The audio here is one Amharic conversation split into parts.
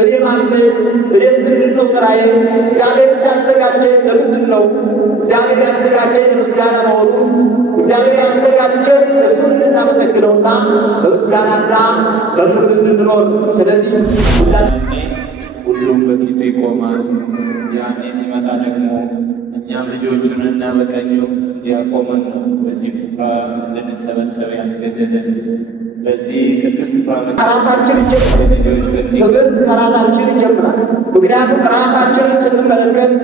እኔ ማነኝ? እኔስ ምንድን ነው ስራዬ? እግዚአብሔር ሲያዘጋጀኝ ለምንድን ነው? እግዚአብሔር ያዘጋጀኝ ለምስጋና መሆኑን እግዚአብሔር ያዘጋጀን እሱን እንድናመሰግነውና በምስጋናና በክብር እንድንኖር። ስለዚህ ሁሉም በፊቱ ይቆማል። ያኔ ሲመጣ ደግሞ እኛም ልጆቹንና በቀኙ እንዲያቆመን ነው በዚህ ስፍራ እንድንሰበሰብ ያስገደደን። በዚህ ቅዱስ ስፍራ ከራሳችን ትምህርት ከራሳችን ይጀምራል። ምክንያቱም ራሳችንን ስንመለከት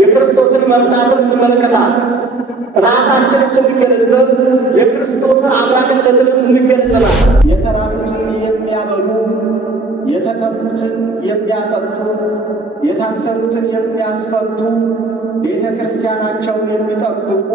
የክርስቶስን መምጣትን እንመለከታል። ራሳችንን ስንገነዘብ የክርስቶስን አምላክነትንም እንገነዘባል። የተራቡትን የሚያበሉ፣ የተጠሙትን የሚያጠጡ፣ የታሰሩትን የሚያስፈቱ፣ ቤተ ክርስቲያናቸውን የሚጠብቁ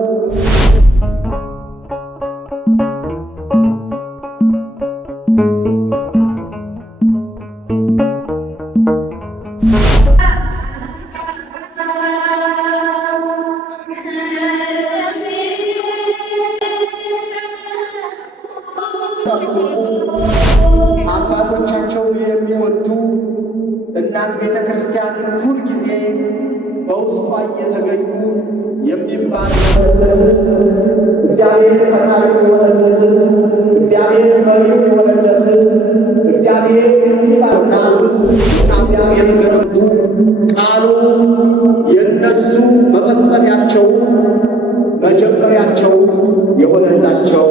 አባቶቻቸውን የሚወዱ እናት ቤተ ክርስቲያንን ሁልጊዜ በውስጧ እየተገኙ የሚባረክበት ሕዝብ፣ እግዚአብሔር ፈጣሪ የሆነለት ሕዝብ፣ እግዚአብሔር መሪ የሆነለት ሕዝብ፣ እግዚአብሔር የሚባርና ጣቢያ የተገነቡ ቃሉ የእነሱ መፈጸሚያቸው መጀመሪያቸው የሆነላቸው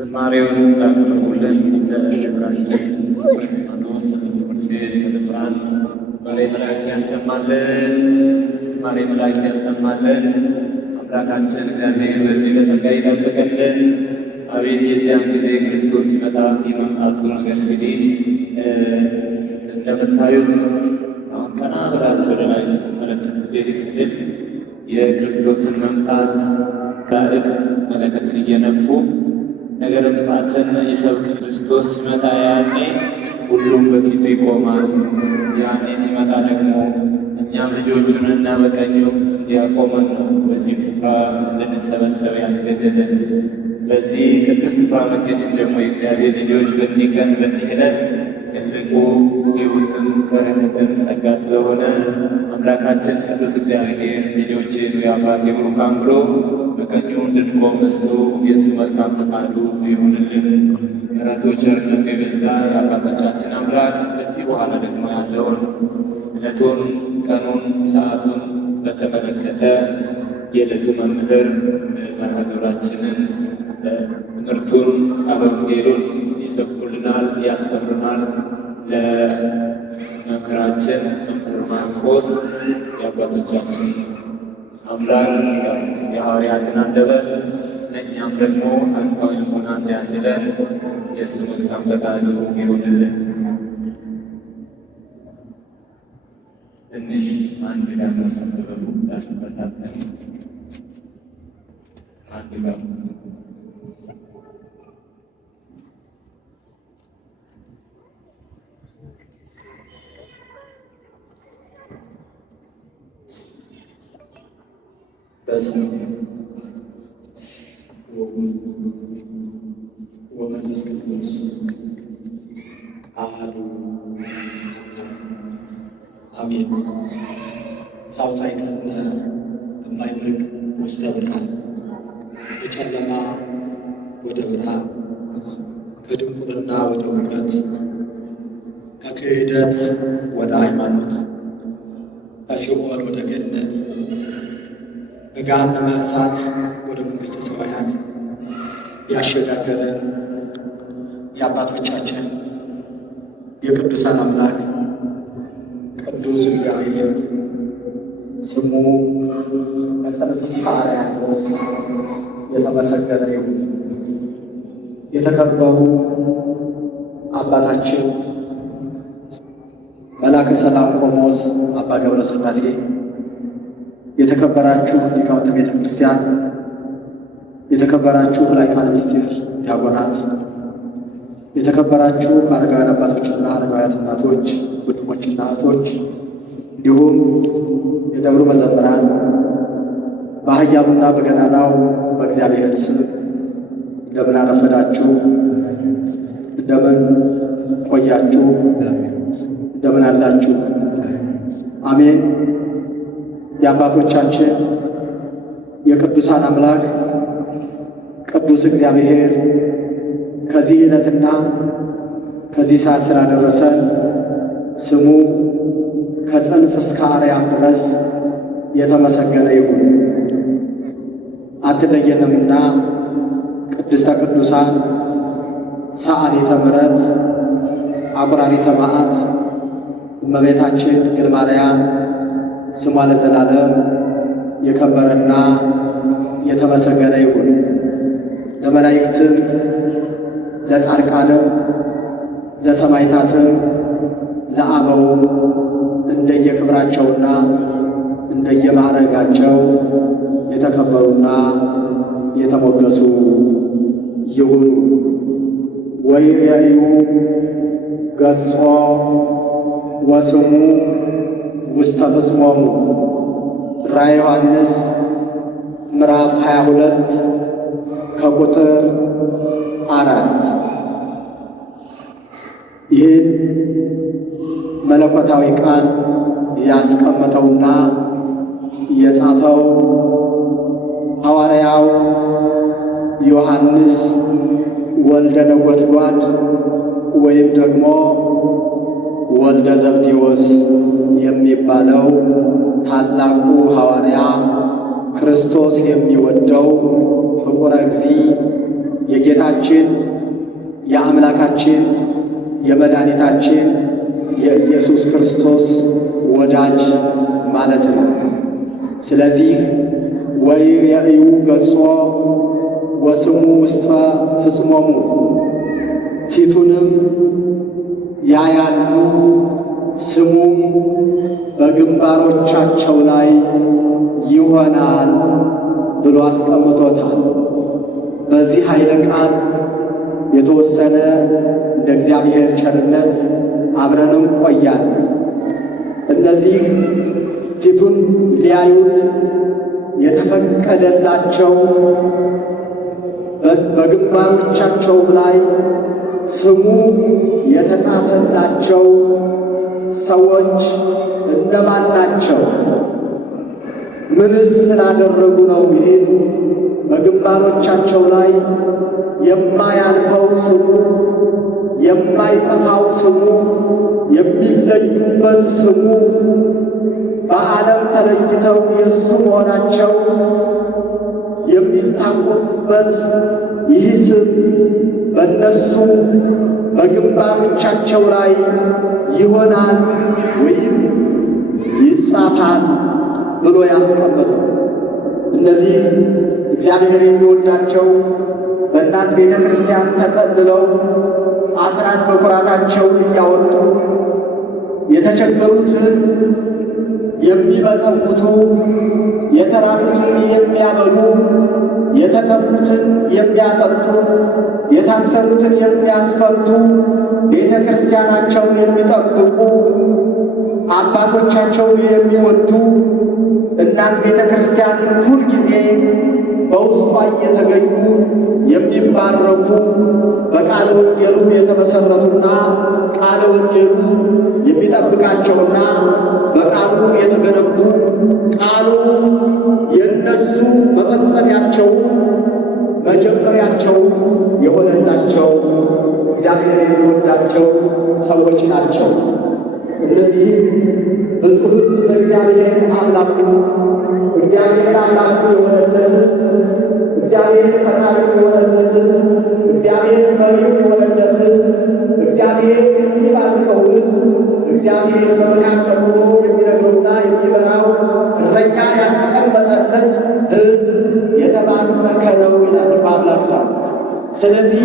ዝማሬውን ላቀረቡልን ለደብራችን ማኖስ ትምህርት ቤት መዘምራን ማሬ መላእክት ያሰማልን፣ ማሬ መላእክት ያሰማልን። አምላካችን እግዚአብሔር በዚህ በጸጋ ይጠብቅልን። አቤት የዚያን ጊዜ ክርስቶስ ሲመጣ የመምጣቱ ነገር እንግዲህ እንደምታዩት አሁን ቀና ብላችሁ ወደ ላይ ስትመለከቱት ስዕል የክርስቶስን መምጣት ካህናት መለከትን እየነፉ ነገረ ምጽአትን ይሰብክ። ክርስቶስ ሲመጣ ያኔ ሁሉም በፊቱ ይቆማል። ያኔ ሲመጣ ደግሞ እኛም ልጆቹንና በቀኙ እንዲያቆመን ነው በዚህ ስፍራ እንድንሰበሰብ ያስገደደን። በዚህ ቅዱስ ስፍራ መገኘት ደግሞ የእግዚአብሔር ልጆች በኒቀን በኒህለት ትልቁ ሕይወትን በረከትን ጸጋ ስለሆነ አምላካችን ቅዱስ እግዚአብሔር ልጆቼን የአባቴ ብሩካን ብሎ በቀኙ እንድንቆም እሱ የእሱ መልካም ፈቃዱ ይሁንልን። ምሕረቱ ቸርነቱ የበዛ የአባቶቻችን አምላክ ከዚህ በኋላ ደግሞ ያለውን ዕለቱን፣ ቀኑን፣ ሰዓቱን በተመለከተ የዕለቱ መምህር መርሐ ግብራችንን ትምህርቱን አበምጌሉን ይሰብኩልናል፣ ያስተምሩናል። ለመምህራችን መምህር ማርቆስ የአባቶቻችን አምላክ የሐዋርያትን አንደበት ለእኛም ደግሞ አስተዋይ ልቦና እንዲያድለን የእሱ መልካም ፈቃዱ ይሁንልን። ትንሽ አንድ ያስመሳሰበሉ ያስመታተን አንድ ጋር በስመ አብ ወመንፈስ ቅዱስ አሐዱ አሜን። ሳውሳይከነ እማይመቅ ውስተ ብርሃን፣ በጨለማ ወደ ብርሃን፣ ከድንቁርና ወደ እውቀት፣ ከክህደት ወደ ሃይማኖት፣ ከሲኦል ወደ ገነት፣ በገሃነመ እሳት ወደ መንግሥተ ሰማያት ያሸጋገረን የአባቶቻችን የቅዱሳን አምላክ ቅዱስ እግዚአብሔር ስሙ ከጽንፈ እስከ አርያም ድረስ የተመሰገነ ይሁን። የተከበሩ አባታችን መላከ ሰላም ቆሞስ አባ ገብረ ሥላሴ፣ የተከበራችሁ ሊቃውንተ ቤተ ክርስቲያን፣ የተከበራችሁ ላይካነ ምስጢር ዲያቆናት፣ የተከበራችሁ አረጋውያን አባቶችና አረጋውያት እናቶች፣ ወንድሞችና እህቶች፣ እንዲሁም የደብሩ መዘምራን በኃያሉና በገናናው በእግዚአብሔር ስም እንደምን አረፈዳችሁ? እንደምን ቆያችሁ? እንደምን አላችሁ? አሜን። የአባቶቻችን የቅዱሳን አምላክ ቅዱስ እግዚአብሔር ከዚህ ዕለትና ከዚህ ሰዓት ስላደረሰን ስሙ ከጽንፍ እስከ አርያም ድረስ የተመሰገነ ይሁን። አትለየንምና ቅድስተ ቅዱሳን ሰዓሊተ ምሕረት አቁራሪተ መዓት እመቤታችን ድንግል ማርያም ስሟ ለዘላለም የከበረና የተመሰገነ ይሁን። ለመላእክትም ለጻድቃንም ለሰማዕታትም ለአበው እንደየክብራቸውና እንደየማዕረጋቸው የተከበሩና የተሞገሱ ይሁኑ። ወይሬዩ ገጾ ወስሙ ውስተ ፍጽሞሙ ራዕየ ዮሐንስ ምዕራፍ 22 ከቁጥር 4። ይህን መለኮታዊ ቃል ያስቀመጠውና የጻፈው ሐዋርያው ዮሐንስ ወልደ ነጎድጓድ ወይም ደግሞ ወልደ ዘብዴዎስ የሚባለው ታላቁ ሐዋርያ ክርስቶስ የሚወደው ፍቁረ እግዚእ የጌታችን የአምላካችን የመድኃኒታችን የኢየሱስ ክርስቶስ ወዳጅ ማለት ነው። ስለዚህ ወይሬእዩ ገጾ ወስሙ ውስተ ፍጽሞሙ፣ ፊቱንም ያያሉ ስሙም በግንባሮቻቸው ላይ ይሆናል ብሎ አስቀምጦታል። በዚህ ኃይለ ቃል የተወሰነ እንደ እግዚአብሔር ቸርነት አብረንም ቆያለን። እነዚህ ፊቱን ሊያዩት የተፈቀደላቸው በግንባሮቻቸው ላይ ስሙ የተጻፈላቸው ሰዎች እነማን ናቸው? ምንስ ስላደረጉ ነው ይህን በግንባሮቻቸው ላይ የማያልፈው ስሙ የማይጠፋው ስሙ የሚለዩበት ስሙ በዓለም ተለይተው የእሱ መሆናቸው የሚታወቁበት ይህ ስም በእነሱ በግንባሮቻቸው ላይ ይሆናል ወይም ይጻፋል ብሎ ያስቀመጠው። እነዚህ እግዚአብሔር የሚወዳቸው በእናት ቤተ ክርስቲያን ተጠልለው አስራት በኩራታቸውን እያወጡ የተቸገሩትን የሚመጸውቱ፣ የተራቡትን የሚያበሉ፣ የተጠሙትን የሚያጠጡ፣ የታሰሩትን የሚያስፈቱ፣ ቤተ ክርስቲያናቸውን የሚጠብቁ፣ አባቶቻቸውን የሚወዱ፣ እናት ቤተ ክርስቲያንን ሁልጊዜ በውስጧ እየተገኙ የሚባረኩ፣ በቃለ ወንጌሉ የተመሰረቱና ቃለ ወንጌሉ የሚጠብቃቸውና በቃሉ የተገነቡ ቃሉ የእነሱ መፈጸሚያቸው መጀመሪያቸው የሆነላቸው እግዚአብሔር የሚወዳቸው ሰዎች ናቸው። እነዚህ ብፁዕ እግዚአብሔር አምላኩ እግዚአብሔር አምላኩ የሆነለት ሕዝብ፣ እግዚአብሔር ፈጣሪ የሆነለት ሕዝብ፣ እግዚአብሔር መሪው የሆነለት ሕዝብ፣ እግዚአብሔር የሚባርከው ሕዝብ፣ እግዚአብሔር በመካከሉ የሚነግረውና የሚመራው እረኛ ያስቀመጠለት ሕዝብ የተባረከ ነው ይላል በአምላክ ነው። ስለዚህ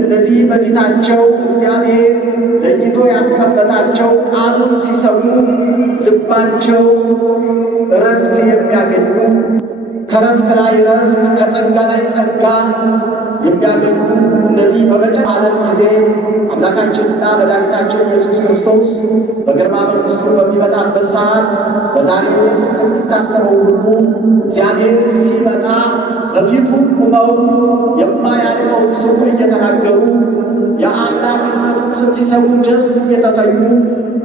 እነዚህ በፊታቸው እግዚአብሔር ለይቶ ያስቀመጣቸው ቃሉን ሲሰሙ ልባቸው እረፍት የሚያገኙ፣ ከረፍት ላይ ረፍት ከጸጋ ላይ ጸጋ የሚያገኙ እነዚህ በመጨረሻ ዓለም ጊዜ አምላካችንና መድኃኒታችን ኢየሱስ ክርስቶስ በግርማ መንግሥቱ በሚመጣበት ሰዓት በዛሬው ዕለት እንደሚታሰበው ሁሉ እግዚአብሔር ሲመጣ በፊቱ ቁመው የማያልፈው ስሙን እየተናገሩ የአምላክነቱን ስም ሲሰሙ ደስ እየተሰኙ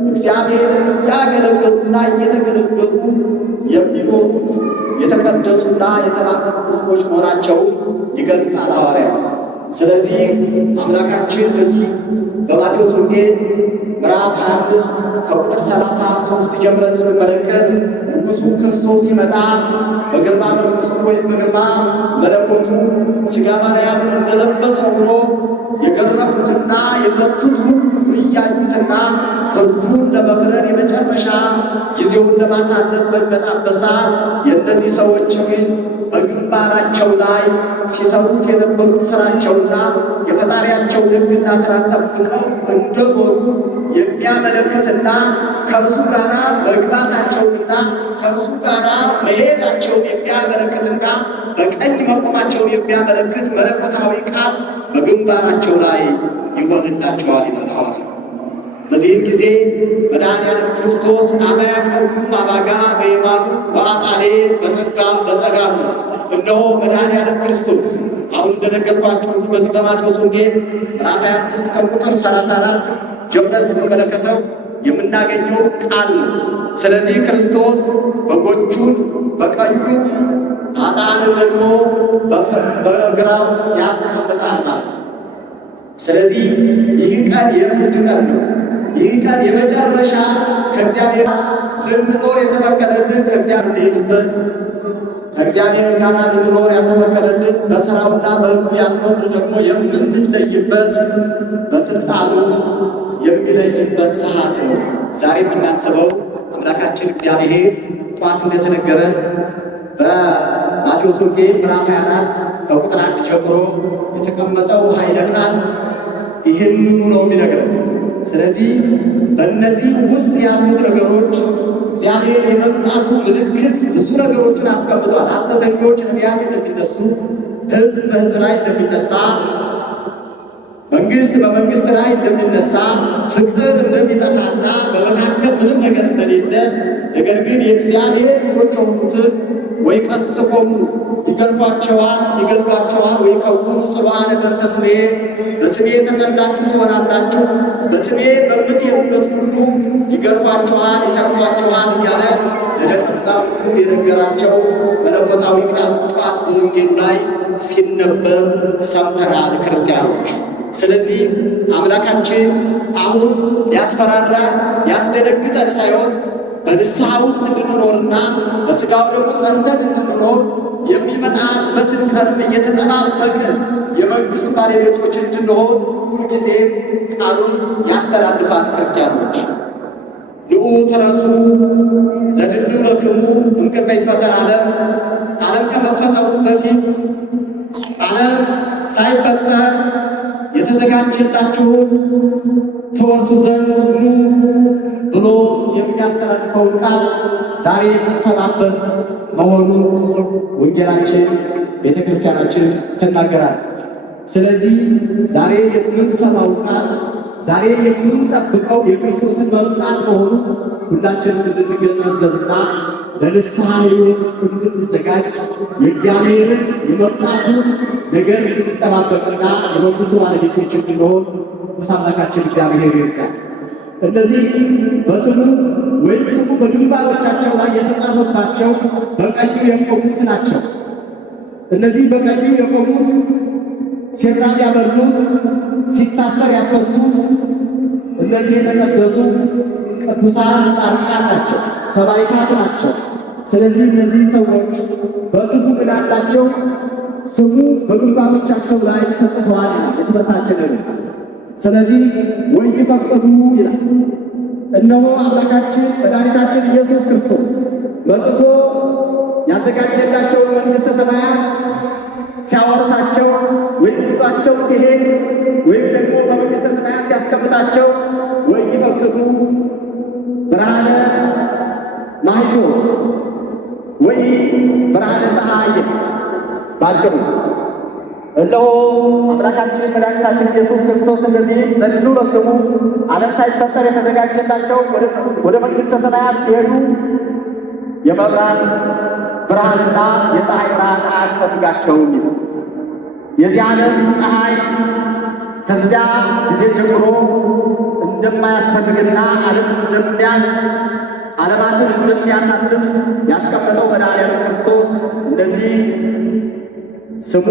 እግዚአብሔርን እያገለገሉና እየተገለገሉ የሚኖሩት የተቀደሱና የተባረኩ ሕዝቦች መሆናቸው ይገልጻል ሐዋርያው። ስለዚህ አምላካችን በዚህ በማቴዎስ ወንጌል ምዕራፍ 25 ከቁጥር 33 ጀምረን ስንመለከት ንጉሡ ክርስቶስ ሲመጣ በግርማ መንግሥቱ ወይም በግርማ መለኮቱ ሥጋ ማርያምን እንደለበሰ ሆኖ የገረፉትና የመቱት ሁሉ እያዩትና ፍርዱን ለመፍረድ የመጨረሻ ጊዜውን ለማሳለፍ በሚመጣበት ሰዓት የእነዚህ ሰዎች ግን በግንባራቸው ላይ ሲሰሩት የነበሩት ሥራቸውና የፈጣሪያቸውን ሕግና ሥርዓት ጠብቀው እንደኖሩ የሚያመለክትና ከእርሱ ጋር መግባታቸውንና ከእርሱ ጋር መሄዳቸውን የሚያመለክትና በቀኝ መቆማቸውን የሚያመለክት መለኮታዊ ቃል በግንባራቸው ላይ ይሆንላቸዋል ይላል። በዚህም ጊዜ መድኃኒዓለም ክርስቶስ አመ ያቀርቡ አባጋ በየማኑ ወአጣሌ በጸጋሙ። እነሆ መድኃኒዓለም ክርስቶስ አሁን እንደነገርኳችሁ ሁሉ በዚህ በማቴዎስ ወንጌል ምዕራፍ 25 ከቁጥር 34 ጀምረን ስንመለከተው የምናገኘው ቃል ነው። ስለዚህ ክርስቶስ በጎቹን በቀኙ ኃጥአንን ደግሞ በግራው ያስቀምጣል ማለት ነው። ስለዚህ ይህ ቀን የፍርድ ቀን ነው። ይህ ቀን የመጨረሻ ከእግዚአብሔር ልንኖር የተፈቀደልን ከእግዚአብሔር እንሄድበት ከእግዚአብሔር ጋር እንድኖር ያልተፈቀደልን በሥራውና በሕጉ ያልኖርን ደግሞ የምንለይበት በሥልጣኑ የሚለይበት ሰዓት ነው። ዛሬ የምናስበው አምላካችን እግዚአብሔር ጠዋት እንደተነገረን በማቴዎስ ወንጌል ምዕራፍ 24 ከቁጥር 1 ጀምሮ የተቀመጠው ኃይለ ቃል ይህንኑ ነው የሚነግረን። ስለዚህ በእነዚህ ውስጥ ያሉት ነገሮች እግዚአብሔር የመምጣቱ ምልክት ብዙ ነገሮችን አስቀምጧል። ሐሰተኞች ነቢያት እንደሚነሱ፣ ሕዝብ በሕዝብ ላይ እንደሚነሳ፣ መንግሥት በመንግሥት ላይ እንደሚነሳ፣ ፍቅር እንደሚጠፋና በመካከል ምንም ነገር እንደሌለ፣ ነገር ግን የእግዚአብሔር ልጆች የሆኑትን ወይ ቀስፎሙ ይገርፏቸዋል፣ ይገድሏቸዋል፣ ወይ ከውኑ ጽኑዓነ በእንተ ስሜ በስሜ የተጠላችሁ ትሆናላችሁ፣ በስሜ በምትሄዱበት ሁሉ ይገርፏቸዋል፣ ይሰቅሏቸዋል እያለ ለደቀ መዛሙርቱ የነገራቸው መለኮታዊ ቃል ጠዋት በወንጌል ላይ ሲነበብ ሰምተናል ክርስቲያኖች። ስለዚህ አምላካችን አሁን ሊያስፈራራን ሊያስደነግጠን ሳይሆን በንስሐ ውስጥ እንድንኖርና በሥጋው ደግሞ ጸንተን እንድንኖር የሚመጣበትን ቀንም እየተጠባበቅን የመንግሥቱ ባለቤቶች እንድንሆን ሁልጊዜም ቃሉን ያስተላልፋል። ክርስቲያኖች ንዑ ትረሱ ዘድልው ለክሙ እምቅድመ ይትፈጠር ዓለም። ዓለም ከመፈጠሩ በፊት ዓለም ሳይፈጠር የተዘጋጀላችሁን ተወርሱ ዘንድ ኑ ብሎ የሚያስተላልፈውን ቃል ዛሬ የምንሰማበት መሆኑን ወንጌላችን ቤተ ክርስቲያናችን ትናገራለች። ስለዚህ ዛሬ የምንሰማው ቃል ዛሬ የምንጠብቀው የክርስቶስን መምጣት መሆኑ ሁላችንም እንድንገነዘብና ለንስሐ ሕይወት እንድንዘጋጅ የእግዚአብሔርን የመምጣቱን ነገር እንድንጠባበቅና የመንግሥቱ ባለቤቶች እንድንሆን ቅዱስ አምላካችን እግዚአብሔር ይርዳል። እነዚህ በስሙ ወይም ስሙ በግንባሮቻቸው ላይ የተጻፈባቸው በቀኙ የቆሙት ናቸው። እነዚህ በቀኙ የቆሙት ሲራብ ያበሉት፣ ሲታሰር ያስፈቱት እነዚህ የተቀደሱ ቅዱሳን ጻድቃን ናቸው፣ ሰማዕታት ናቸው። ስለዚህ እነዚህ ሰዎች በስሙ ምን አላቸው? ስሙ በግንባሮቻቸው ላይ ተጽፏል ይላል የትምህርታችን ርዕስ። ስለዚህ ወይ ይፈቅዱ ይላል። እነሆ አምላካችን መድኃኒታችን ኢየሱስ ክርስቶስ መጥቶ ያዘጋጀላቸውን መንግሥተ ሰማያት ሲያወርሳቸው ወይም ይዟቸው ሲሄድ ወይም ደግሞ በመንግሥተ ሰማያት ሲያስቀምጣቸው ወይ ይፈቅዱ ብርሃነ ማኅቶት ወይ ብርሃነ ፀሐይ ባጭሩ እነሆ አምላካችን መድኃኒታችን ኢየሱስ ክርስቶስ እንደዚህ ዘድሉ ለክሙ ዓለም ሳይፈጠር የተዘጋጀላቸው ወደ መንግሥተ ሰማያት ሲሄዱ የመብራት ብርሃንና የፀሐይ ብርሃን አያስፈልጋቸውም። የዚህ ዓለም ፀሐይ ከዚያ ጊዜ ጀምሮ እንደማያስፈልግና ዓለም እንደሚያልፍ ዓለማትን እንደሚያሳልፍ ያስቀመጠው መድኃኒዓለም ክርስቶስ እንደዚህ ስሙ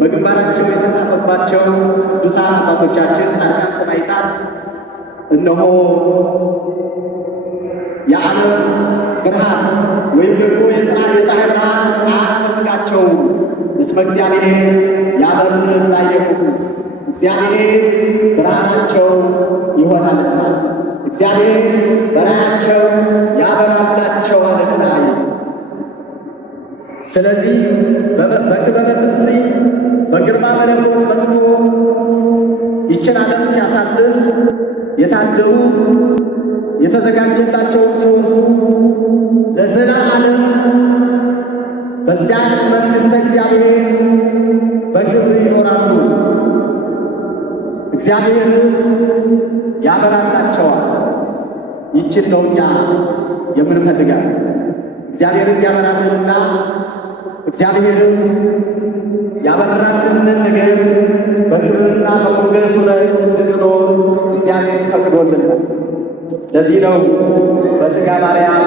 በግንባራቸው የተጻፈባቸው ቅዱሳን አባቶቻችን ጻድቃን ሰማዕታት እነሆ የዓለም ብርሃን ወይም ደግሞ የፀሐይ ብርሃን አያስፈልጋቸውም። እስመ እግዚአብሔር ያበርህ ላዕሌሆሙ እግዚአብሔር ብርሃናቸው ይሆናልና እግዚአብሔር በላያቸው ያበራላቸዋልና። ስለዚህ በክበበ ትፍሥሕት በግርማ መለኮት መጥቶ ይችን ዓለም ሲያሳልፍ የታደሉት የተዘጋጀላቸውን ሲወርሱ ለዘለዓለም በዚያች መንግሥተ እግዚአብሔር በክብር ይኖራሉ። እግዚአብሔር ያበራላቸዋል። ይችን ነው እኛ የምንፈልጋት። እግዚአብሔርን ያበራልንና እግዚአብሔርን ያበራልንን ነገር በክብርና በሞገሱ ላይ እንድንኖር እግዚአብሔር ፈቅዶልናል። ለዚህ ነው በሥጋ ማርያም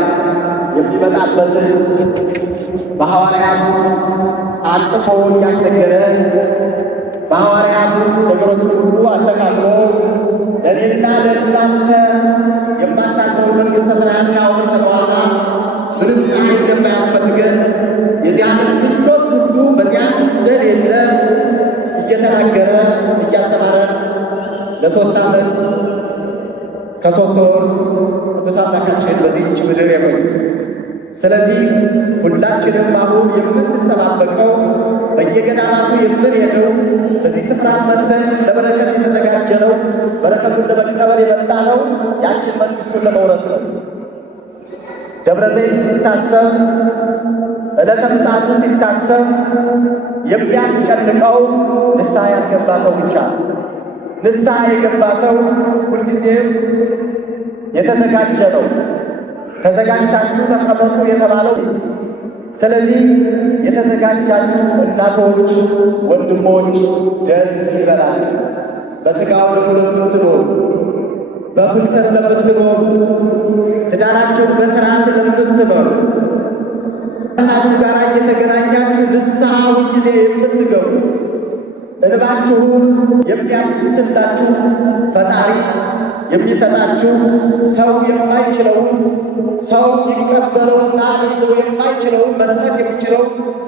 የሚመጣበትን በሐዋርያቱ አጽፎ እያስነገረ በሐዋርያቱ ነገሮችን ሁሉ አስተካክሎ ለእኔና ለእናንተ የማናልፈውን መንግሥተ ሰማያት ካወረሰ በኋላ ምንም ፀሐይ እንደማያስፈልገን የዚያን ምኞት ሁሉ በዚያ እንደሌለ እየተናገረ እያስተማረ ለ3 ዓመት ከ3 ወር ቅዱስ አምላካችን በዚህች ምድር የቆየ። ስለዚህ ሁላችንም አሁን የምንጠባበቀው በየገዳማቱ የምንሄደው በዚህ ስፍራ መጥተን ለበረከት የተዘጋጀ ነው። በረከቱን ለመቀበል የመጣ ነው። ያችን መንግሥቱን ለመውረስ ነው። ደብረ ዘይት ሲታሰብ፣ ዕለተ ምጽአቱ ሲታሰብ የሚያስጨንቀው ንስሐ ያልገባ ሰው ብቻ። ንስሐ የገባ ሰው ሁልጊዜም የተዘጋጀ ነው። ተዘጋጅታችሁ ተቀመጡ የተባለው። ስለዚህ የተዘጋጃችሁ እናቶች፣ ወንድሞች ደስ ይበላችሁ። በሥጋው ደግሞ ለምትኖሩ፣ በፍቅር ለምትኖሩ፣ ትዳራችሁን በሥርዓት ለምትኖሩ፣ ከራሳችሁ ጋር እየተገናኛችሁ ንስሐ ጊዜ የምትገቡ እንባችሁን የሚያብስላችሁ ፈጣሪ የሚሰጣችሁ ሰው የማይችለውን ሰው ይቀበለውና ይዘው የማይችለውን መስጠት የሚችለው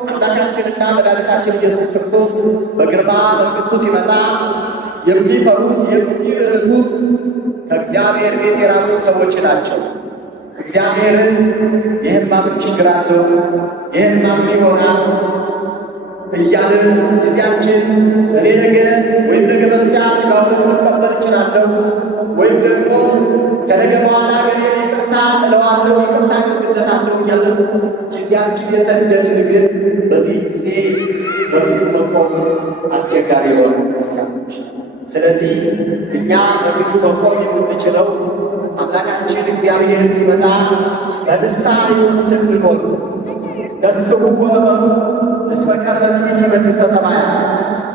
አምላካችንና መድኃኒታችን ኢየሱስ ክርስቶስ በግርማ መንግሥቱ ሲመጣ የሚፈሩት የሚርቁት ከእግዚአብሔር ቤት የራቁት ሰዎች ናቸው። እግዚአብሔርን ይህማ ምን ችግር አለው፣ ይህማ ምን ይሆናል እያልን ጊዜያችን እኔ ነገ ወይም ነገ በስቲያ ሥጋውን ልቀበል እችላለሁ ወይም ደግሞ ከነገ በኋላ ገኔ ይቅርታ እለዋለሁ ይቅርታ አድርግለታለሁ እያልን ጊዜያችን የሰደድን ግን በዚህ ጊዜ በፊቱ መቆም አስቸጋሪ የሆኑ ክርስቲያኖች። ስለዚህ እኛ በፊቱ መቆም የምንችለው አምላካችን እግዚአብሔር ሲመጣ በንስሐ ስንኖር ደስቡ ወእመኑ እስመ ቀርበት ይእቲ መንግሥተ ሰማያት።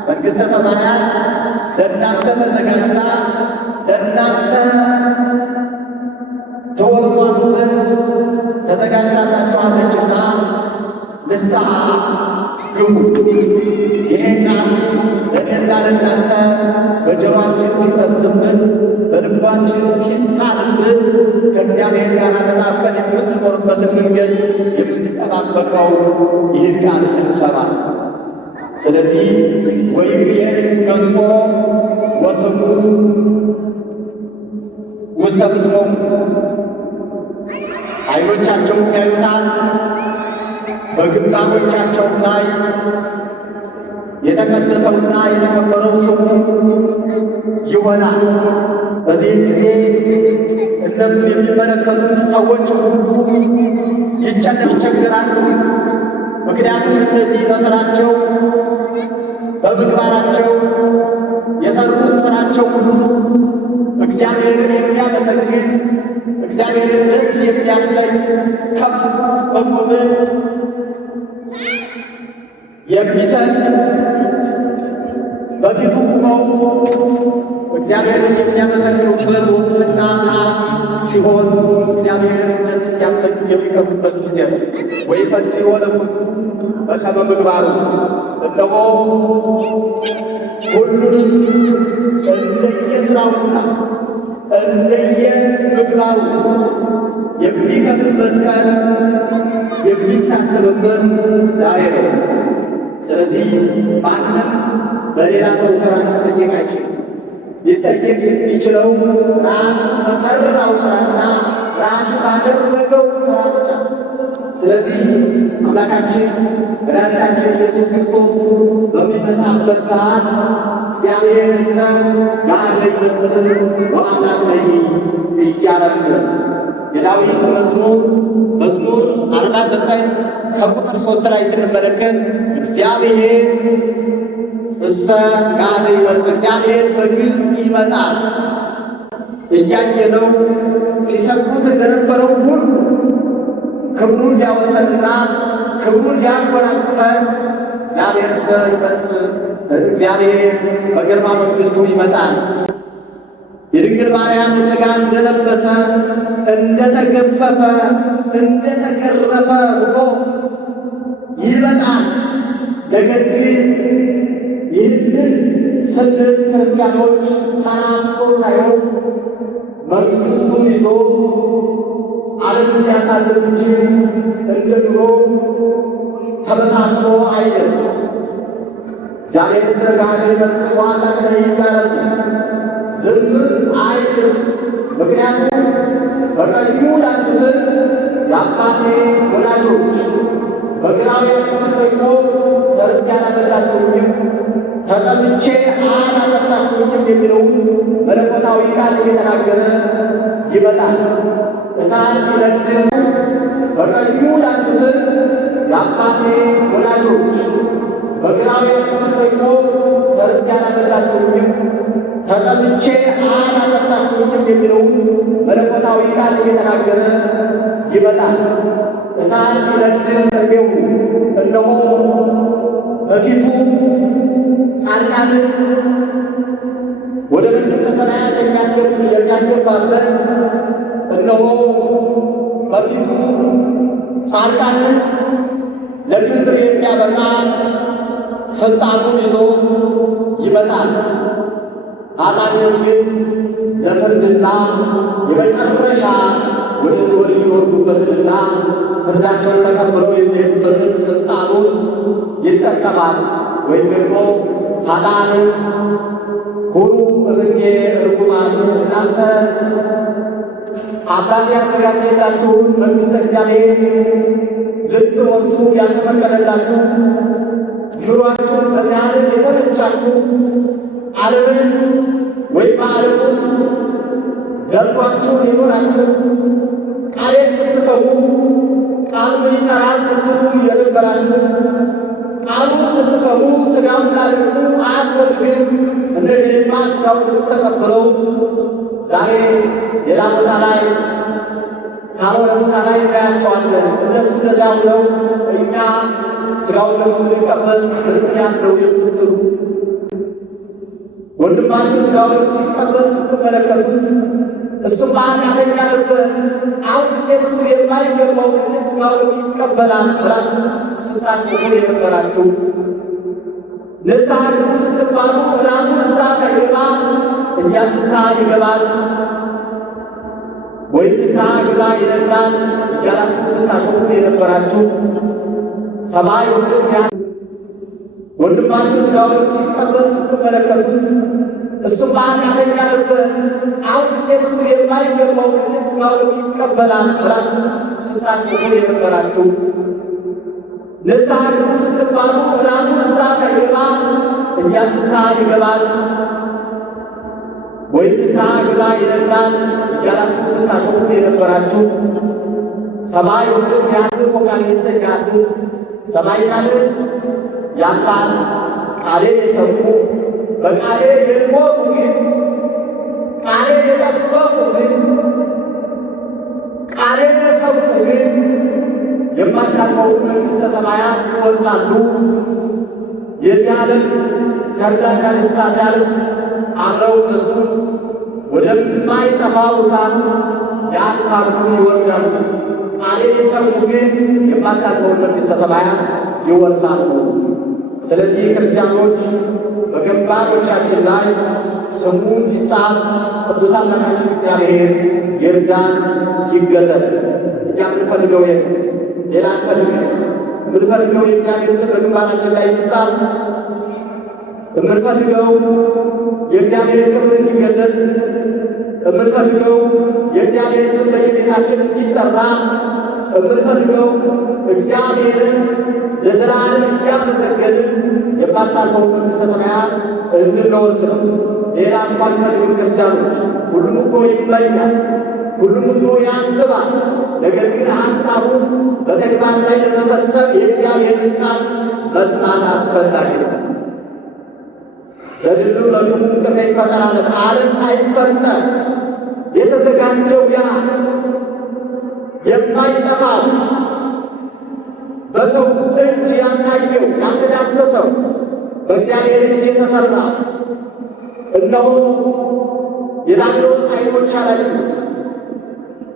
መንግሥተ ሰማያት ለእናንተ ተዘጋጅታ ለእናንተ ተወርሷት ዘንድ ተዘጋጅታላችኋለችና ንስሐ ግቡ። ይሄ ቃል ለእኔና ለእናንተ በጆሮአችን ሲፈስብን በልባችን ሲሳልብን ከእግዚአብሔር ጋር ተጣብቀን የምንኖርበትን መንገድ የምንጠባበቀው ይህን ቃል ስንሰማ። ስለዚህ ወይቤር ገጾ ወስሙ ውስተ ፍጽሞሙ፣ ዓይኖቻቸውም ያዩታል፣ በግንባሮቻቸው ላይ የተቀደሰውና የተከበረው ስሙ ይሆናል። በዚህ ጊዜ እነሱ የሚመለከቱት ሰዎች ሁሉ ይቸገራሉ። ምክንያቱም እነዚህ በሥራቸው በምግባራቸው የሰሩት ሥራቸው ሁሉ እግዚአብሔርን የሚያመሰግን እግዚአብሔርን ደስ የሚያሰኝ ከፍ በቁመት የሚሰጥ በፊቱ ቆመው እግዚአብሔርን የሚያመሰግኑበት ወቅትና ሰዓት ሲሆን እግዚአብሔርን ደስ የሚያሰኙ የሚከፉበት ጊዜ ነው። ወይፈትሕ ለኩሉ በከመ ምግባሩ፣ እነሆ ሁሉንም እንደየሥራውና እንደየምግባሩ የሚከፍልበት ቀን የሚታሰብበት ዛሬ ነው። ስለዚህ ማንም በሌላ ሰው ሥራ ሊጠየቅ አይችልም። ሊጠየቅ የሚችለው ራሱ በሠራው ሥራና ራሱ ባደረገው ሥራ ብቻ። ስለዚህ አምላካችን መድኃኒታችን ኢየሱስ ክርስቶስ በሚመጣበት ሰዓት እግዚአብሔር ሰ ጋር ይመጽእ ወአምላክ ነይ እያለን የዳዊት መዝሙር 49 ከቁጥር 3 ላይ ስንመለከት እግዚአብሔር እሰ ጋር ይመጽእ፣ እግዚአብሔር በግልጥ ይመጣል። እያየነው ሲሰብኩት እንደነበረው ሁሉ ክብሩን ሊያወሰንና ክብሩን ሊያጎናጽፈን እግዚአብሔር እሰ ይመጽእ፣ እግዚአብሔር በግርማ መንግሥቱ ይመጣል። የድንግል ማርያም ሥጋ እንደለበሰ እንደተገፈፈ እንደተገረፈ ብሎ ይመጣል። ነገር ግን ይህንን ስንል ክርስቲያኖች ተናንቶ ሳይሆን መንግሥቱን ይዞ ዓለምን ያሳልፍ እንጂ እንደ ድሮ ተመሳጥሮ አይደለም። እግዚአብሔር ስለጋለ መስዋዕት ላይ ይያረግ ዝም አይልም። ምክንያቱም በቀኙ ያሉትን የአባቴ ወዳጆች በግራው ያሉትን ደግሞ ተርቤ አላበላችሁኝም፣ ተጠምቼ አላጠጣችሁኝም የሚለውን መለኮታዊ ቃል እየተናገረ ይመጣል። እሳት ይነድም በቀኙ ያሉትን የአባቴ ወዳጆች በግራው ያሉትን ደግሞ ተርቤ አላበላችሁኝም፣ ተጠምቼ አላጠጣችሁኝም የሚለውን መለኮታዊ ቃል እየተናገረ ይመጣል። እሳት ይነድም ቅርቤው እነሆ በፊቱ ጻድቃንን ወደ መንግሥተ ሰማያት የሚያስገባበት እነሆ በፊቱ ጻድቃንን ለክብር የሚያበቃ ስልጣኑን ይዞ ይመጣል። ኃጥአንን ግን ለፍርድና የመጨረሻ ወደ ሲኦል የሚወርዱበትንና ፍርዳቸውን ተቀብለው የሚሄዱበትን ስልጣኑን ይጠቀማል። ወይም ደግሞ ኃጥአንን ሁሉ እምኔ ርጉማን እናንተ አባቴ ያዘጋጀላችሁን መንግሥተ እግዚአብሔር ልትወርሱ ያልተፈቀደላችሁ ኑሯችሁን በዚህ ዓለም የተመቻችሁ ዓለምን ወይም በዓለም ውስጥ ገልጧችሁ የኖራችሁ ቃሌን ስትሰሙ ቃሉ ምን ይሠራል ስትሉ የነበራችሁ ቃሉን ስትሰሙ ሥጋውን ላደርጉ አያስፈልግም እንደዚህማ ሥጋውን ተቀብለው ዛሬ ሌላ ቦታ ላይ ካልሆነ ቦታ ላይ እናያቸዋለን። እነሱ እንደዚያ ብለው እኛ ሥጋውን ደግሞ ልንቀበል ምክንያት ነው የምትሉ ወንድማችሁ ሥጋውን ሲቀበል ስትመለከቱት እሱም ኃጢአተኛ ነበር፣ አሁን እንዴት እሱ የማይገባው እንዴት ሥጋውን ይቀበላል ብላችሁ ስታስቡ የነበራችሁ ንስሐ ግቡ ስትባሉ ራሱ ንስሐ ሳይገባ እኛም ንስሐ ይገባል ወይም ንስሐ ግባ ይለናል እያላችሁ ስታሾፉ የነበራችሁ ሰማይ ወንድማችሁ ሥጋውን ሲቀበል ስትመለከቱት እሱም ኃጢአተኛ ነበር፣ አሁን እንዴት እሱ የማይገባው እንዴት ሥጋውን ይቀበላል ብላችሁ ስታስቡ የነበራችሁ ንስሐ ግቡ ስትባሉ ራሱ ንስሐ ሳይገባ እኛም ንስሐ ይገባል ወይም ንስሐ ግባ ይለናል እያላችሁ ስታሾፉ የነበራችሁ ሰማይ ወድቅ ያድር ፎቃን ይሰኛል። ሰማይና ምድር ያልፋል፣ ቃሌን የሰሙ በቃሌ የሞቱ ግን ቃሌን የጠበቁ ግን ቃሌን የሰሙ ግን የማታልፈውን መንግሥተ ሰማያት ይወርሳሉ። የዚህ ዓለም ተድላና ደስታ ሲያልፍ አብረው እነሱ ወደማይጠፋው እሳት ያልፋሉ፣ ይወርዳሉ። ቃሌን የሰሙ ግን የማታልፈውን መንግሥተ ሰማያት ይወርሳሉ። ስለዚህ ክርስቲያኖች በግንባሮቻችን ላይ ስሙ እንዲጻፍ ቅዱስ አምላካችን እግዚአብሔር ይርዳን፣ ይገዘን። እኛ የምንፈልገው ይሄ ሌላ አንፈልግም። የምንፈልገው የእግዚአብሔር ስም በግንባራችን ላይ እንዲጻፍ፣ የምንፈልገው የእግዚአብሔር ክብር እንዲገለጽ፣ የምንፈልገው የእግዚአብሔር ስም በየቤታችን እንዲጠራ፣ የምንፈልገው እግዚአብሔርን ለዘላለም እያመሰገንን የማታልፈው መንግሥተ ሰማያት እንድንወርስ ነው። ሌላ እንኳን ፈልግም። ክርስቲያኖች ሁሉም እኮ ይመኛል፣ ሁሉም እኮ ያስባል። ነገር ግን ሐሳቡን በተግባር ላይ ለመፈጸም የእግዚአብሔርን ቃል መስማት አስፈላጊ ነው። ዘድሉ ለግሙ ቅሬ ይፈጠራል። ዓለም ሳይፈጠር የተዘጋጀው ያ የማይጠፋው በሰው እጅ ያልታየው ያልተዳሰሰው በእግዚአብሔር እጅ የተሠራ እነሆ የዳግሎስ ዓይኖች ያላዩት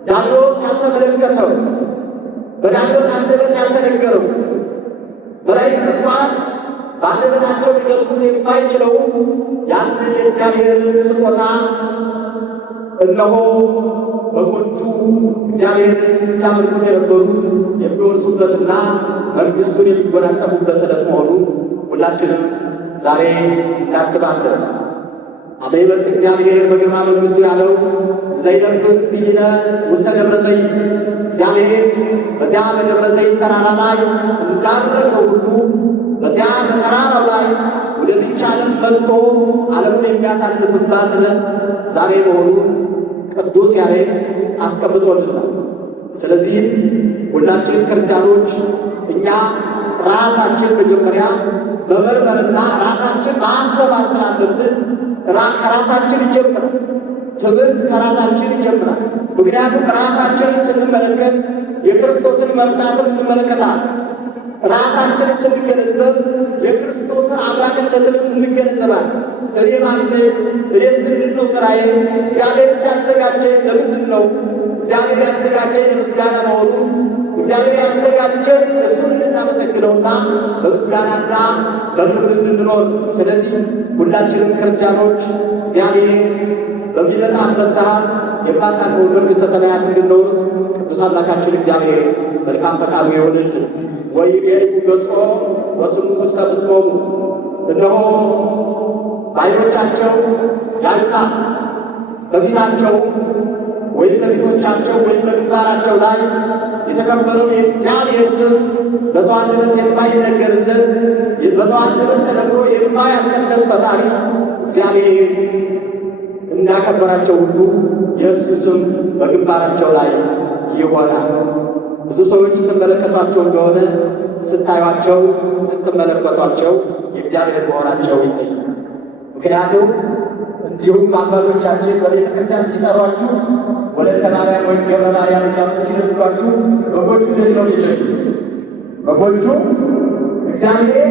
ዳግሎስ ያልተመለከተው በዳግሎስ አንደበት ያልተነገረው መላእክት እንኳን በአንደበታቸው ሊገልጹት የማይችለውን ያንን የእግዚአብሔርን ስጦታ እነሆ በጎቹ እግዚአብሔርን ሲያመልኩት የነበሩት የሚወርሱበትና መንግሥቱን የሚጎናጸፉበት ዕለት መሆኑን ሁላችንም ዛሬ እናስባለን። አመ ይመጽእ እግዚአብሔር በግርማ መንግሥቱ ያለው ዘይነብር ሲኢነ ውስተ ደብረ ዘይት፣ እግዚአብሔር በዚያ በደብረ ዘይት ተራራ ላይ እንዳደረገው ሁሉ በዚያ በተራራው ላይ ወደዚች ዓለም መጥቶ ዓለሙን የሚያሳልፍባት ዕለት ዛሬ መሆኑን ቅዱስ ያሬድ አስቀምጦልናል። ስለዚህም ሁላችን ክርስቲያኖች እኛ ራሳችን መጀመሪያ መመርመርና ራሳችን ማስተማር ስላለብን ከራሳችን ይጀምራል። ትምህርት ከራሳችን ይጀምራል። ምክንያቱም ራሳችንን ስንመለከት የክርስቶስን መምጣትን እንመለከታለን። ራሳችንን ስንገነዘብ የክርስቶስን አምላክነትን እንገነዘባለን። እኔ ማንን? እኔስ ምንድን ነው ስራዬ? እግዚአብሔር ሲያዘጋጀኝ ለምንድን ነው? እግዚአብሔር ያዘጋጀኝ ለምስጋና መሆኑን እግዚአብሔር ያዘጋጀን እሱን እንድናመሰግነውና በምስጋናና በክብር እንድንኖር። ስለዚህ ሁላችንም ክርስቲያኖች እግዚአብሔር በሚመጣበት ሰዓት የማታልፈውን መንግሥተ ሰማያት እንድንወርስ ቅዱስ አምላካችን እግዚአብሔር መልካም ፈቃዱ ይሆንልን። ወይቤዩ ገጾ ወስሙ ውስተ ፍጽሞሙ፣ እነሆ በዓይኖቻቸው ያዩታል፣ በፊታቸው ወይም በፊቶቻቸው ወይም በግንባራቸው ላይ የተከበረው የእግዚአብሔር ስም በሰው አንደበት የማይነገርለት በሰው አንደበት ተነግሮ የማያልቅለት ፈጣሪ እግዚአብሔር እንዳከበራቸው ሁሉ የእሱ ስም በግንባራቸው ላይ ይሆናል። ብዙ ሰዎች ስትመለከቷቸው እንደሆነ ስታዩቸው፣ ስትመለከቷቸው የእግዚአብሔር መሆናቸው ይለያል። ምክንያቱም እንዲሁም አባቶቻችን በቤተ ክርስቲያን ሲጠሯችሁ ወለተ ማርያም ወይም ገብረ ማርያም እያሉ ሲነግሯችሁ በጎቹ እንዴት ነው የሚለዩት? በጎቹ እግዚአብሔር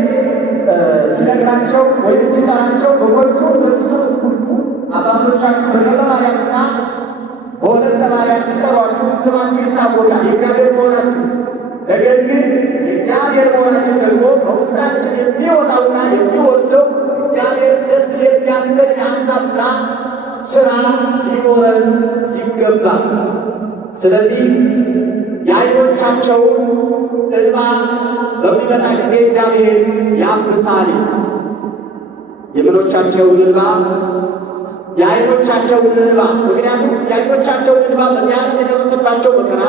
ሲነግራቸው ወይም ሲጠራቸው በጎቹ እንደሚሰሙት ሁሉ አባቶቻችሁ በገብረ ማርያምና በወለተ ማርያም ሲጠሯችሁ ስማችሁ ይታወቃል፣ የእግዚአብሔር መሆናችሁ። ነገር ግን የእግዚአብሔር መሆናችን ደግሞ በውስጣችን የሚወጣውና የሚወደው እግዚአብሔር ደስ የሚያሰኝ ሀሳብና ስራ ሊኖረን ይገባል። ስለዚህ የዓይኖቻቸውን እንባ በሚመጣ ጊዜ እግዚአብሔር ያብሳል። የምኖቻቸውን እንባ የዓይኖቻቸውን እንባ፣ ምክንያቱም የዓይኖቻቸውን እንባ በዚህ ዓለም የደረሰባቸው መከራ፣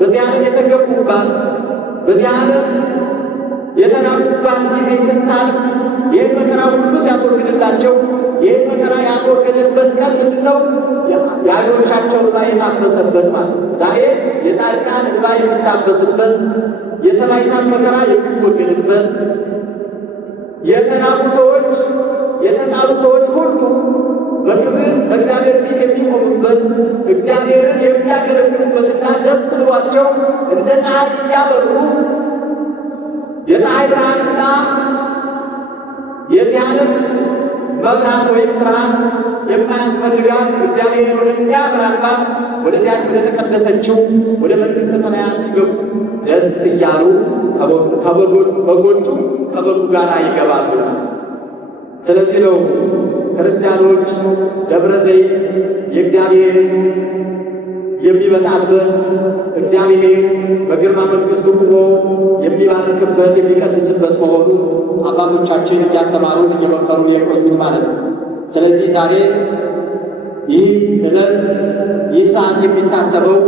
በዚህ ዓለም የተገፉባት፣ በዚህ ዓለም የተናቁባት ጊዜ ስታልፍ ይህን መከራ ሁሉ ሲያስወግድላቸው ይህን መከራ ያስወገደበት ቀን ምንድን ነው? የዓይኖቻቸው እንባ የታበሰበት ማለት ነው። ዛሬ የጻድቃን እንባ የሚታበስበት፣ የሰማዕታት መከራ የሚወገድበት፣ የተናቁ ሰዎች የተጣሉ ሰዎች ሁሉ በክብር በእግዚአብሔር ፊት የሚቆሙበት፣ እግዚአብሔርን የሚያገለግሉበትና ደስ ብሏቸው እንደ ፀሐይ እያበሩ የፀሐይ ብርሃንና የዚህ ዓለም መብራት ወይም ብርሃን የማያስፈልጋት እግዚአብሔር ወደሚያበራባት ወደዚያች ወደ ተቀደሰችው ወደ መንግሥተ ሰማያት ሲገቡ ደስ እያሉ በጎቹ ከበጉ ጋር ይገባሉ። ስለዚህ ነው ክርስቲያኖች ደብረ ዘይት የእግዚአብሔር የሚመጣበት እግዚአብሔር በግርማ መንግሥቱ ቁሞ የሚባርክበት የሚቀድስበት መሆኑ አባቶቻችን እያስተማሩን እየመከሩን የቆዩት ማለት ነው። ስለዚህ ዛሬ ይህ ዕለት ይህ ሰዓት የሚታሰበው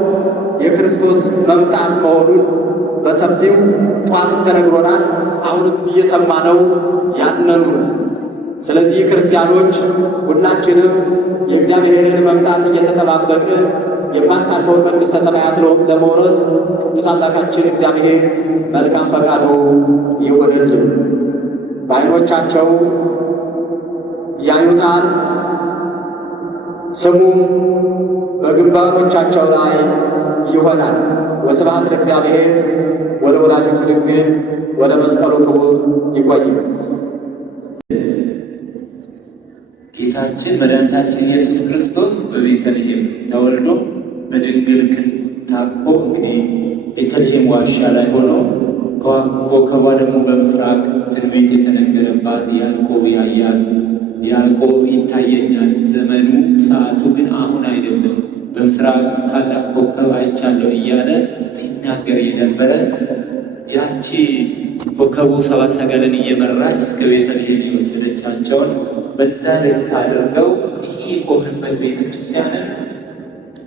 የክርስቶስ መምጣት መሆኑን በሰፊው ጧትም ተነግሮናል። አሁንም እየሰማነው ያነኑ። ስለዚህ ክርስቲያኖች ሁላችንም የእግዚአብሔርን መምጣት እየተጠባበቅን የማታልፈውን መንግሥተ ሰማያት ለመውረስ ቅዱስ አምላካችን እግዚአብሔር መልካም ፈቃዱ ይሆንልን። በዓይኖቻቸው ያዩታል፣ ስሙም በግንባሮቻቸው ላይ ይሆናል። ወስብሐት ለእግዚአብሔር ወለወላዲቱ ድንግል ወለመስቀሉ ክቡር። ይቆይ። ጌታችን መድኃኒታችን ኢየሱስ ክርስቶስ በቤተልሔም ተወልዶ በድንግል ክንድ ታቅፎ እንግዲህ ቤተልሔም ዋሻ ላይ ሆኖ ኮከቧ ደግሞ በምስራቅ ትንቢት የተነገረባት ያዕቆብ ያያት ያዕቆብ ይታየኛል፣ ዘመኑ ሰዓቱ ግን አሁን አይደለም፣ በምስራቅ ታላቅ ኮከብ አይቻለሁ እያለ ሲናገር የነበረ ያቺ ኮከቡ ሰብአ ሰገልን እየመራች እስከ ቤተልሔም የወሰደቻቸውን በዛ ልክ አድርገው ይህ የቆምንበት ቤተክርስቲያንን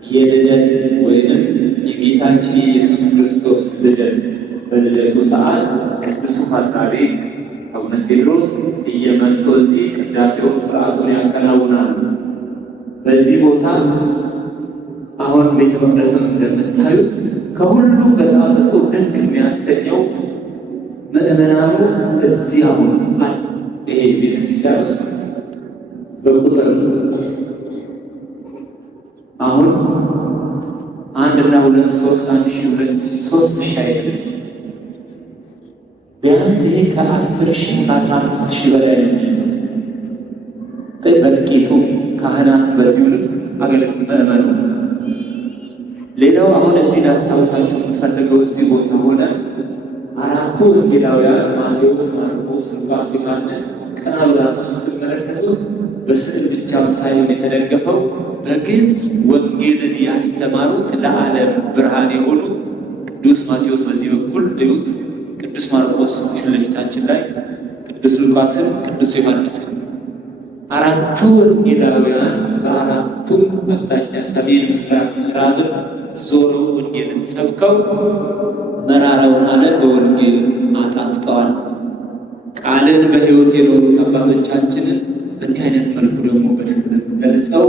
የልደት ወይንም የጌታችን የኢየሱስ ክርስቶስ ልደት በልደቱ ሰዓት ቅዱሱ ፓትርያርክ አቡነ ቴዎድሮስ እየመጡ እዚህ ቅዳሴውን ስርዓቱን ያከናውናሉ። በዚህ ቦታ አሁን ቤተ መቅደሱን እንደምታዩት ከሁሉም በጣም እጹብ ድንቅ የሚያሰኘው ምእመናኑ እዚህ አሁን ይሄ ቤተክርስቲያን ውስጥ በቁጥር አሁን 1 እና 2 3 1 ሺህ 2 ሺህ 3 ሺህ አይደለም፣ ቢያንስ ይሄ ከ10 ሺህ ከ15 ሺህ በላይ ነው የሚይዘው። በጥቂቱ ካህናት በዚሁ ልክ አገልግሎት ምእመኑ። ሌላው አሁን እዚህ ላስታውሳችሁ የምፈልገው እዚህ ቦታ ሆነ አራቱ ወንጌላውያን ማቴዎስ፣ ማርቆስ፣ ሉቃስ፣ ዮሐንስ ቀና ብላችሁ ስትመለከቱ በስዕል ብቻ ሳይሆን የተደገፈው በግልጽ ወንጌልን ያስተማሩት ለዓለም ብርሃን የሆኑ ቅዱስ ማቴዎስ በዚህ በኩል እዩት፣ ቅዱስ ማርቆስ እዚህ ለፊታችን ላይ፣ ቅዱስ ሉቃስን፣ ቅዱስ ዮሐንስን አራቱ ወንጌላውያን በአራቱም አቅጣጫ ሰሜን፣ ምስራቅ፣ ምዕራብን ዞረው ወንጌልን ሰብከው መራራውን ዓለም በወንጌል አጣፍጠዋል። ቃልን በሕይወት የኖሩት አባቶቻችንን በእንዲህ አይነት መልኩ ደግሞ በስዕለት ገልጸው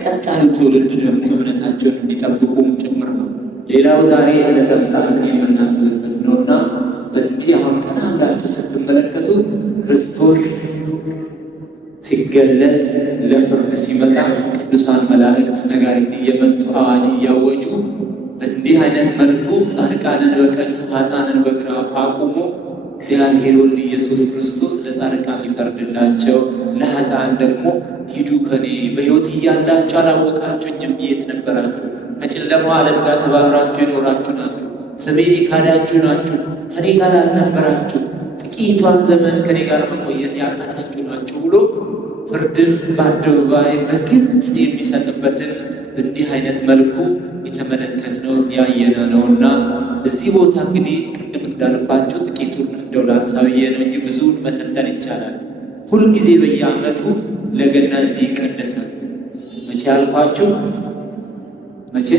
ቀጣዩ ትውልድ ደግሞ እምነታቸውን እንዲጠብቁም ጭምር ነው። ሌላው ዛሬ ለተምሳሌት የምናስብበት ነውና በእንዲህ አሁን ቀና ብላችሁ ስትመለከቱ ክርስቶስ ሲገለጥ ለፍርድ ሲመጣ ቅዱሳን መላእክት ነጋሪት እየመጡ አዋጅ እያወጁ በእንዲህ አይነት መልኩ ጻድቃንን በቀኝ ኃጥአንን በግራ አቁሞ እግዚአብሔር ወልድ ኢየሱስ ክርስቶስ ለጻድቃን ሊፈርድላቸው ለኃጥአን ደግሞ ሂዱ ከኔ በሕይወት እያላችሁ አላወቃችሁኝም፣ የት ነበራችሁ? ከጨለማው ዓለም ጋር ተባብራችሁ የኖራችሁ ናችሁ፣ ስሜን የካዳችሁ ናችሁ፣ ከኔ ጋር አልነበራችሁ፣ ጥቂቷን ዘመን ከኔ ጋር መቆየት ያቃታችሁ ናችሁ ብሎ ፍርድን በአደባባይ በግልጽ የሚሰጥበትን እንዲህ አይነት መልኩ የተመለከትነው ያየነ ነውና እዚህ ቦታ እንግዲህ ቅድም እንዳልኳቸው ጥቂቱን እንደው ላንሳብዬ ነው እንጂ ብዙውን መተንተን ይቻላል። ሁልጊዜ በየዓመቱ ለገና እዚህ ይቀደሳል። መቼ ያልኳቸው? መቼ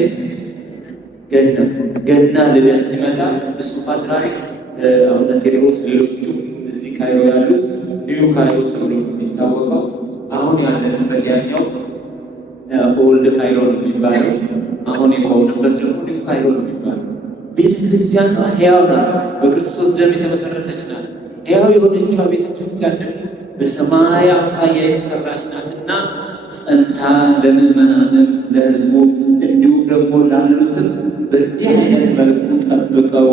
ገና ልደት ሲመጣ ቅዱሱ ፓትርያርክ አቡነ ቴዎድሮስ፣ ሌሎቹ እዚህ ካይሮ ያሉት ኒው ካይሮ ተብሎ የሚታወቀው አሁን ያለንበት ያኛው ኦልድ ካይሮ ነው የሚባለው። አሁን የቆምንበት ደግሞ ኒው ካይሮ ነው የሚባለው። ቤተ ክርስቲያኗ ሕያው ናት፣ በክርስቶስ ደም የተመሰረተች ናት። ሕያው የሆነችዋ ቤተ ክርስቲያን ደግሞ በሰማይ አምሳያ የተሰራች ናትና ጸንታ ለምዕመናንም ለሕዝቡ እንዲሁም ደግሞ ላሉትም በእንዲህ አይነት መልኩ ጠብቀው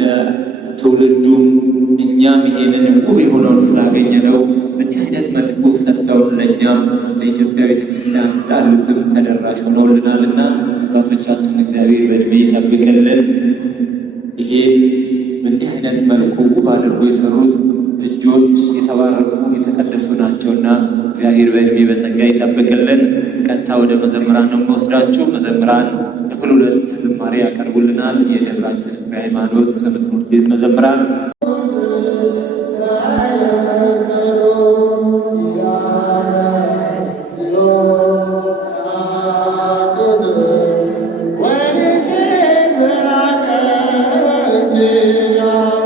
ለትውልዱም እኛም ይሄንን ውብ የሆነውን ስላገኘነው በእንዲህ አይነት መልኩ ሰጥተውን ለእኛም ለኢትዮጵያ ቤተክርስቲያን ላሉትም ተደራሽ ሆነውልናልና አባቶቻችን እግዚአብሔር በዕድሜ ይጠብቅልን። ይሄ በእንዲህ አይነት መልኩ ውብ አድርጎ የሰሩት እጆች የተባረኩ የተቀደሱ ናቸውና እግዚአብሔር በዕድሜ በጸጋ ይጠብቅልን። ቀጥታ ወደ መዘምራን ነው የምወስዳችሁ። መዘምራን ክፍል 2 ዝማሬ ያቀርቡልናል። የደብራችን ሃይማኖት ሰንበት ትምህርት ቤት መዘምራን Yeah.